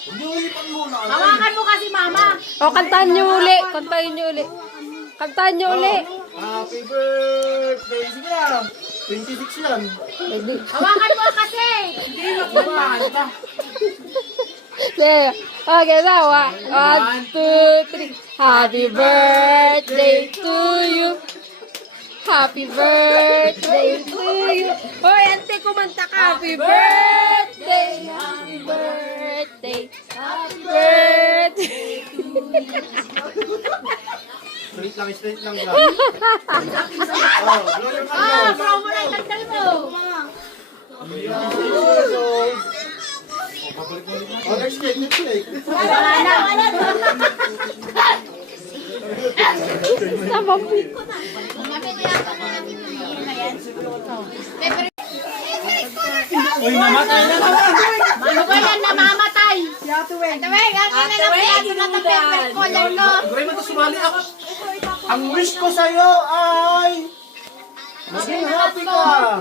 Hindi ulipan muna. Hawakan mo kasi mama. O, kantahan niyo uli. Kantahan niyo uli. Kantahan niyo uli. Happy birthday. Sige na. 26 yan. Hawakan mo kasi. Hindi magpapahal. There. Okay, now. 1, 2, 3. Happy birthday to you. Happy birthday to you. Hoy, ante, kumanta ka. Happy birthday. Happy birthday. Happy birthday. Straight lang yan. Oh, blow your candles. Promo na yung kandal mo. Oh, next cake. Wala na. Sama po. Uy, namatay na naman. Ano ba yan? Namamatay. Ate Weng, ang ina na pepper color, no? Gray mo ito sumali ako. Ang wish ko sa'yo ay maging happy ka.